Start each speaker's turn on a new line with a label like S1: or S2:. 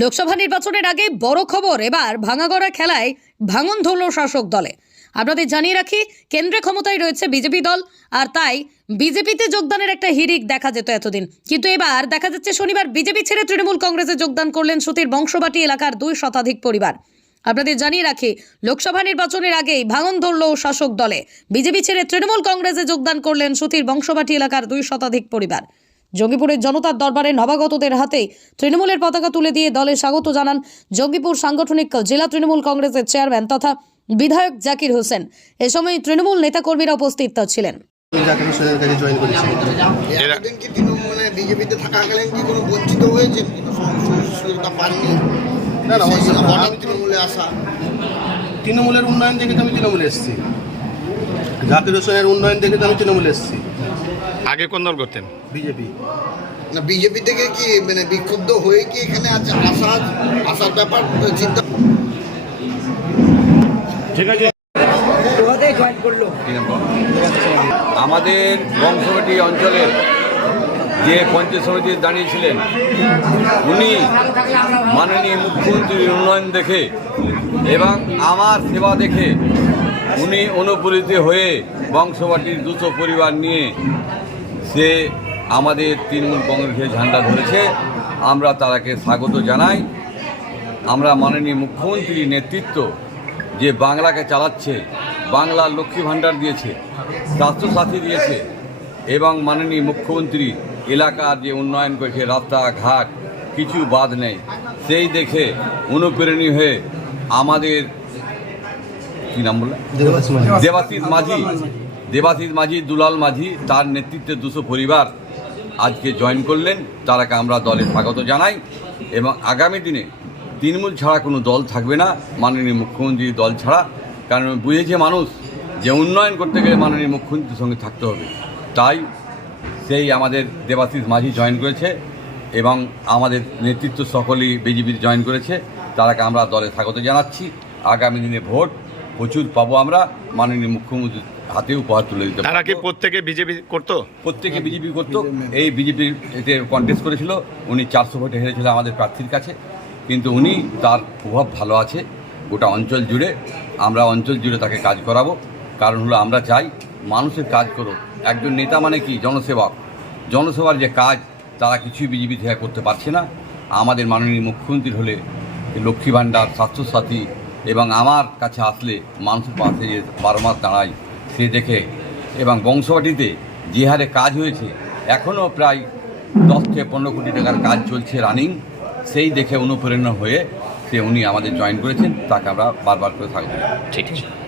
S1: লোকসভা নির্বাচনের আগে বড় খবর, এবার ভাঙাগড়া খেলায় ভাঙন ধরল শাসক দলে। আপনাদের জানিয়ে রাখি, কেন্দ্রে ক্ষমতায় রয়েছে বিজেপি দল, আর তাই বিজেপিতে যোগদানের একটা হিরিক দেখা যেত এতদিন। কিন্তু এবার দেখা যাচ্ছে শনিবার বিজেপি ছেড়ে তৃণমূল কংগ্রেসে যোগদান করলেন সুতির বংশবাটি এলাকার দুই শতাধিক পরিবার। আপনাদের জানিয়ে রাখি, লোকসভা নির্বাচনের আগেই ভাঙন ধরল শাসক দলে। বিজেপি ছেড়ে তৃণমূল কংগ্রেসে যোগদান করলেন সুতির বংশবাটি এলাকার দুই শতাধিক পরিবার। জঙ্গিপুরের জনতার দরবারে নবাগতদের হাতে তৃণমূলের পতাকা তুলে দিয়ে দলে স্বাগত জানান জঙ্গিপুর সাংগঠনিক জেলা তৃণমূল কংগ্রেসের চেয়ারম্যান তথা বিধায়ক জাকির হোসেন। এ সময় তৃণমূল নেতাকর্মীরা উপস্থিত ছিলেন।
S2: তৃণমূলের উন্নয়ন দেখে তো আমি তৃণমূলে এসেছি। জাকির হোসেনের উন্নয়ন দেখে তো আমি তৃণমূলে এসেছি।
S3: আগে কোন দল করতেন?
S2: বিজেপি।
S4: না বিজেপি থেকে কি মানে বিক্ষুব্ধ হয়ে কি এখানে আছে আসার আসার ব্যাপার চিন্তা ঠিক আছে।
S5: আমাদের বংশবাটি অঞ্চলের যে পঞ্চায়েত সমিতি দাঁড়িয়েছিলেন উনি মাননীয় মুখ্যমন্ত্রীর উন্নয়ন দেখে এবং আমার সেবা দেখে উনি অনুপ্রেরিত হয়ে বংশবাটির দুশো পরিবার নিয়ে সে আমাদের তৃণমূল কংগ্রেসের ঝান্ডা ধরেছে আমরা তারাকে স্বাগত জানাই। আমরা মাননীয় মুখ্যমন্ত্রীর নেতৃত্ব যে বাংলাকে চালাচ্ছে বাংলার লক্ষ্মী ভাণ্ডার দিয়েছে স্বাস্থ্যসাথী দিয়েছে এবং মাননীয় মুখ্যমন্ত্রী এলাকার যে উন্নয়ন করেছে রাস্তাঘাট কিছু বাদ নেই। সেই দেখে অনুপ্রেরণী হয়ে আমাদের কী নাম বললেন
S2: দেবাশিস মাঝি।
S5: দেবাশিস মাঝি, দুলাল মাঝি, তার নেতৃত্বে দুশো পরিবার আজকে জয়েন করলেন। তারাকে আমরা দলে স্বাগত জানাই এবং আগামী দিনে তৃণমূল ছাড়া কোনো দল থাকবে না, মাননীয় মুখ্যমন্ত্রীর দল ছাড়া। কারণ বুঝেছে মানুষ যে উন্নয়ন করতে গেলে মাননীয় মুখ্যমন্ত্রীর সঙ্গে থাকতে হবে। তাই সেই আমাদের দেবাশিস মাঝি জয়েন করেছে এবং আমাদের নেতৃত্ব সকলেই বিজেপির জয়েন করেছে। তারাকে আমরা দলে স্বাগত জানাচ্ছি। আগামী দিনে ভোট প্রচুর পাবো আমরা। মাননীয় মুখ্যমন্ত্রীর হাতে উপহার তুলে দিতে
S3: তারা কি প্রত্যেকে বিজেপি করতো?
S5: প্রত্যেকে বিজেপি করতো। এই বিজেপির এতে কন্টেস্ট করেছিল। উনি চারশো ভোটে হেরেছিল আমাদের প্রার্থীর কাছে। কিন্তু উনি তার প্রভাব ভালো আছে। গোটা অঞ্চল জুড়ে আমরা অঞ্চল জুড়ে তাকে কাজ করাবো। কারণ হলো আমরা চাই মানুষের কাজ করো একজন নেতা মানে কি? জনসেবক জনসেবার যে কাজ তারা কিছুই বিজেপি থেকে করতে পারছে না। আমাদের মাননীয় মুখ্যমন্ত্রী হলে লক্ষ্মী ভাণ্ডার স্বাস্থ্যসাথী এবং আমার কাছে আসলে মানুষের পাশে যে বারো মাস দাঁড়ায় সে দেখে এবং বংশবাটিতে যে হারে কাজ হয়েছে, এখনও প্রায় দশ থেকে পনেরো কোটি টাকার কাজ চলছে রানিং। সেই দেখে অনুপ্রেরণা হয়ে সে উনি আমাদের জয়েন করেছেন, তাকে আমরা বারবার করে থাকব
S3: ঠিক আছে।